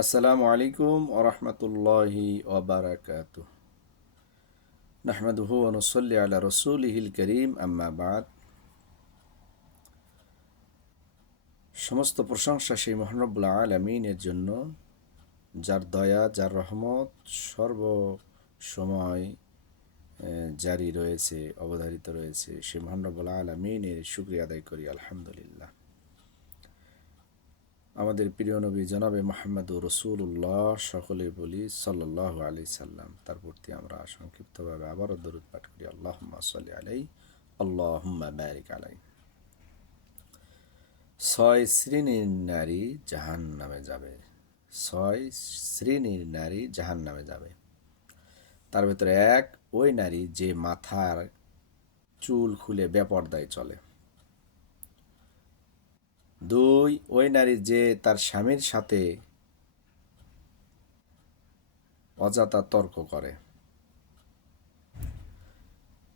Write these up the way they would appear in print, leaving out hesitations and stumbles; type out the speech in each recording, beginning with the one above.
আসসালামু আলাইকুম ওরহমতুল্লাহি ওবারাকাতুহ। নাহমাদুহু ওয়া নুসাল্লি আলা রাসূলিহিল কারীম, আম্মা বাদ। সমস্ত প্রশংসা সেই মহান রব্বুল আলামিনের জন্য, যার দয়া, যার রহমত সর্ব সময় জারি রয়েছে, অবধারিত রয়েছে। সেই মহান রব্বুল আলামিনের শুকরিয়া আদায় করি, আলহামদুলিল্লাহ। আমাদের প্রিয় নবী জনাবে মুহাম্মদুর রাসূলুল্লাহ, সকলে বলি সাল্লাল্লাহু আলাইহি সাল্লাম। তার প্রতি আমরা সংক্ষিপ্তভাবে আবারও দরুদ পাঠ করি, আল্লাহুম্মা সাল্লি আলাইহি, আল্লাহুম্মা বারিক আলাইহি। 6 শ্রেণীর নারী জাহান্নামে যাবে। 6 শ্রেণীর নারী জাহান্নামে যাবে। তার ভিতরে এক, ওই নারী যে মাথার চুল খুলে বেপরদায় চলে। 2, ওই নারী যে তার স্বামীর সাথে অযথা তর্ক করে।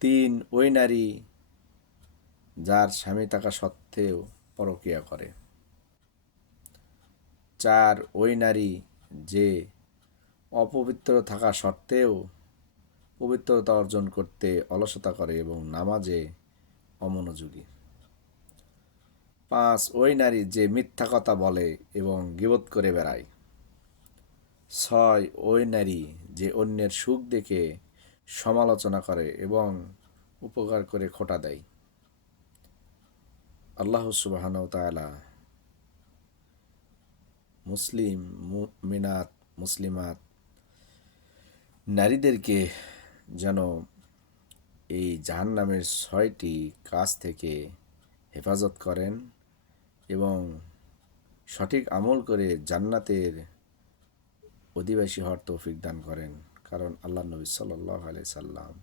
3, ওই নারী যার স্বামী থাকা সত্ত্বেও পরকীয়া করে। 4, ওই নারী যে অপবিত্র থাকা সত্ত্বেও পবিত্রতা অর্জন করতে অলসতা করে এবং নামাজে অমনোযোগী। 5, ওই নারী যে মিথ্যা কথা বলে এবং গীবত করে বেড়ায়। 6, ওই নারী যে অন্যের সুখ দেখে সমালোচনা করে এবং উপকার করে খোঁটা দেয়। আল্লাহ সুবহানাহু ওয়া তাআলা মুসলিম, মুমিনাত, মুসলিমাত নারীদেরকে যেন এই জাহান্নামের 6টি কাজ থেকে হেফাজত করেন এবং সঠিক আমল করে জান্নাতের অধিবাসী হওয়ার তৌফিক দান করেন। কারণ আল্লাহ নবী সাল্লাল্লাহু আলাইহি সাল্লাম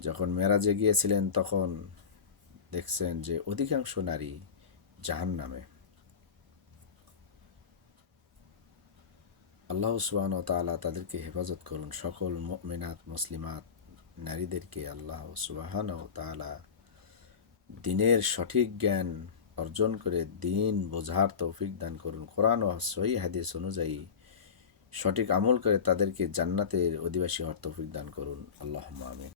যখন মেরাজে গিয়েছিলেন তখন দেখছেন যে অধিকাংশ নারী জাহান্নামে। আল্লাহ সুবহানাহু ওয়া তাআলা তাদেরকে হেফাজত করুন। সকল মুমিনাত, মুসলিমাত নারীদেরকে আল্লাহ সুবহানাহু ওয়া তাআলা দ্বীনের সঠিক জ্ঞান অর্জন করে দ্বীন বোঝার তৌফিক দান করুন। কোরআন ও সহিহ হাদিস অনুযায়ী সঠিক আমল করে তাদেরকে জান্নাতের অধিবাসী হওয়ার তৌফিক দান করুন। আল্লাহুম্মা আমিন।